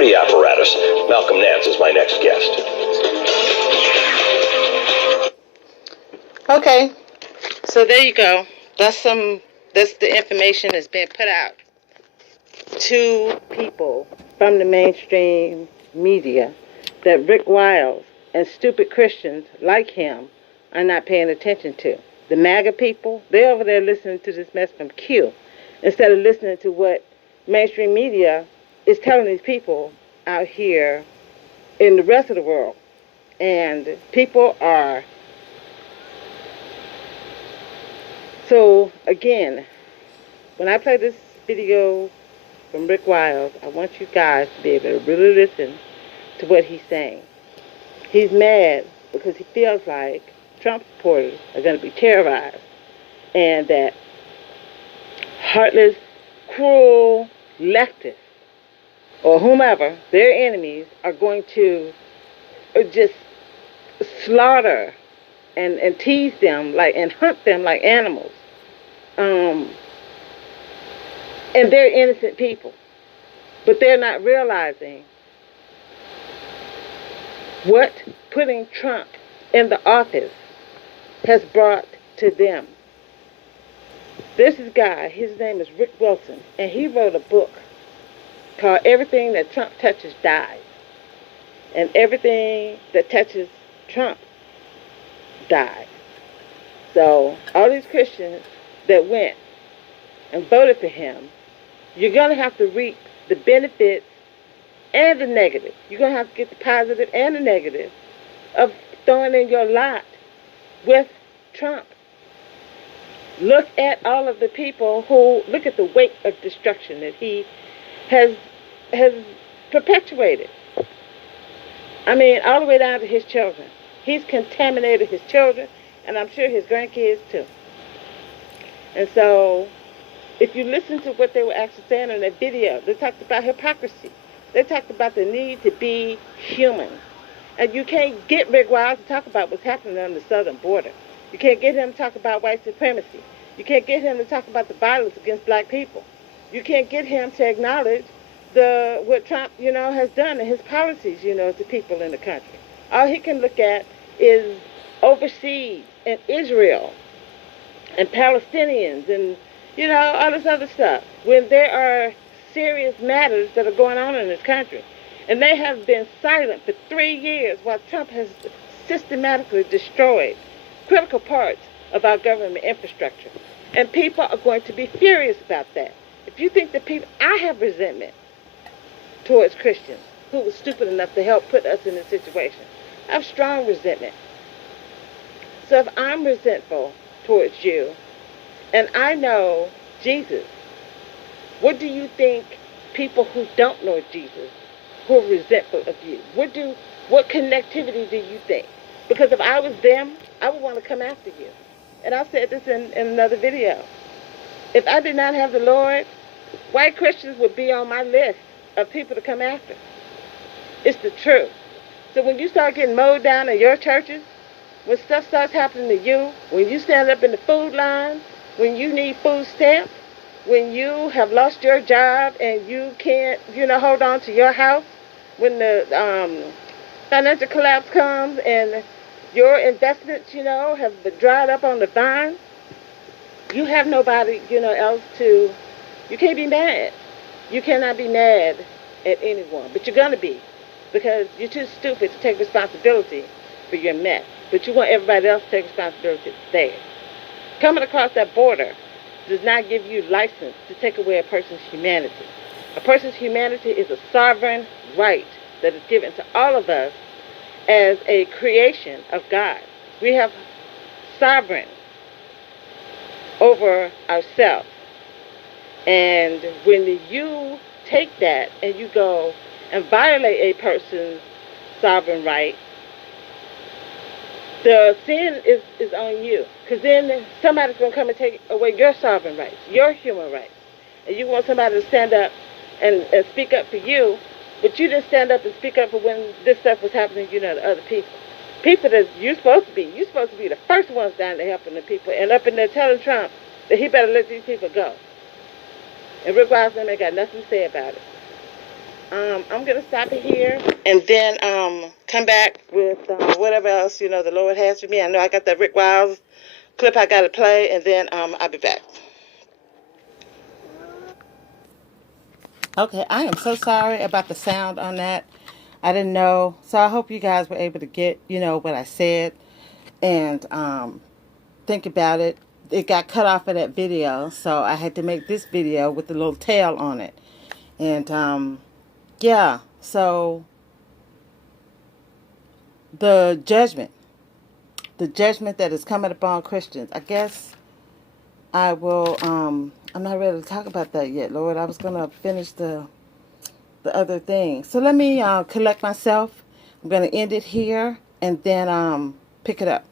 Apparatus. Malcolm Nance is my next guest. Okay, so there you go. That's the information that's being put out to people from the mainstream media that Rick Wiles and stupid Christians like him are not paying attention to. The MAGA people, they're over there listening to this mess from Q instead of listening to what mainstream media is telling these people out here in the rest of the world. And people are... So, again, when I play this video from Rick Wiles, I want you guys to be able to really listen to what he's saying. He's mad because he feels like Trump supporters are going to be terrorized and that heartless, cruel leftists or whomever, their enemies, are going to just slaughter and tease them and hunt them like animals. And they're innocent people. But they're not realizing what putting Trump in the office has brought to them. This guy, his name is Rick Wilson, and he wrote a book called Everything That Trump Touches Dies. And everything that touches Trump dies. So all these Christians that went and voted for him, you're going to have to reap the benefits and the negative. You're going to have to get the positive and the negative of throwing in your lot with Trump. Look at all of the people look at the weight of destruction that he has perpetuated. I mean, all the way down to his children. He's contaminated his children, and I'm sure his grandkids too. And so, if you listen to what they were actually saying in that video, they talked about hypocrisy. They talked about the need to be human. And you can't get Rick Wiles to talk about what's happening on the southern border. You can't get him to talk about white supremacy. You can't get him to talk about the violence against black people. You can't get him to acknowledge what Trump, has done and his policies, to people in the country. All he can look at is overseas and Israel and Palestinians and, all this other stuff, when there are serious matters that are going on in this country. And they have been silent for 3 years while Trump has systematically destroyed critical parts of our government infrastructure. And people are going to be furious about that. If you think that I have resentment towards Christians who were stupid enough to help put us in this situation. I have strong resentment. So if I'm resentful towards you, and I know Jesus, what do you think people who don't know Jesus, who are resentful of you, what connectivity do you think? Because if I was them, I would want to come after you. And I said this in another video. If I did not have the Lord, white Christians would be on my list of people to come after. It's the truth. So when you start getting mowed down in your churches, when stuff starts happening to you, when you stand up in the food line, when you need food stamps, when you have lost your job and you can't, hold on to your house, when the financial collapse comes and your investments, have been dried up on the vine, you have nobody, else to, you can't be mad. You cannot be mad at anyone, but you're going to be, because you're too stupid to take responsibility for your mess. But you want everybody else to take responsibility for theirs. Coming across that border does not give you license to take away a person's humanity. A person's humanity is a sovereign right that is given to all of us as a creation of God. We have sovereign over ourselves. And when you take that and you go and violate a person's sovereign right, the sin is on you. Because then somebody's going to come and take away your sovereign rights, your human rights. And you want somebody to stand up and speak up for you, but you didn't stand up and speak up for when this stuff was happening, to other people. People that you're supposed to be the first ones down there helping the people, and up in there telling Trump that he better let these people go. And Rick Wiles ain't got nothing to say about it. I'm going to stop it here and then come back with whatever else, the Lord has for me. I know I got that Rick Wiles clip I got to play, and then I'll be back. Okay, I am so sorry about the sound on that. I didn't know. So I hope you guys were able to get, what I said and think about it. It got cut off of that video, so I had to make this video with the little tail on it. And yeah, so the judgment that is coming upon Christians. I guess I will, I'm not ready to talk about that yet, Lord. I was going to finish the other thing. So let me collect myself. I'm going to end it here and then pick it up.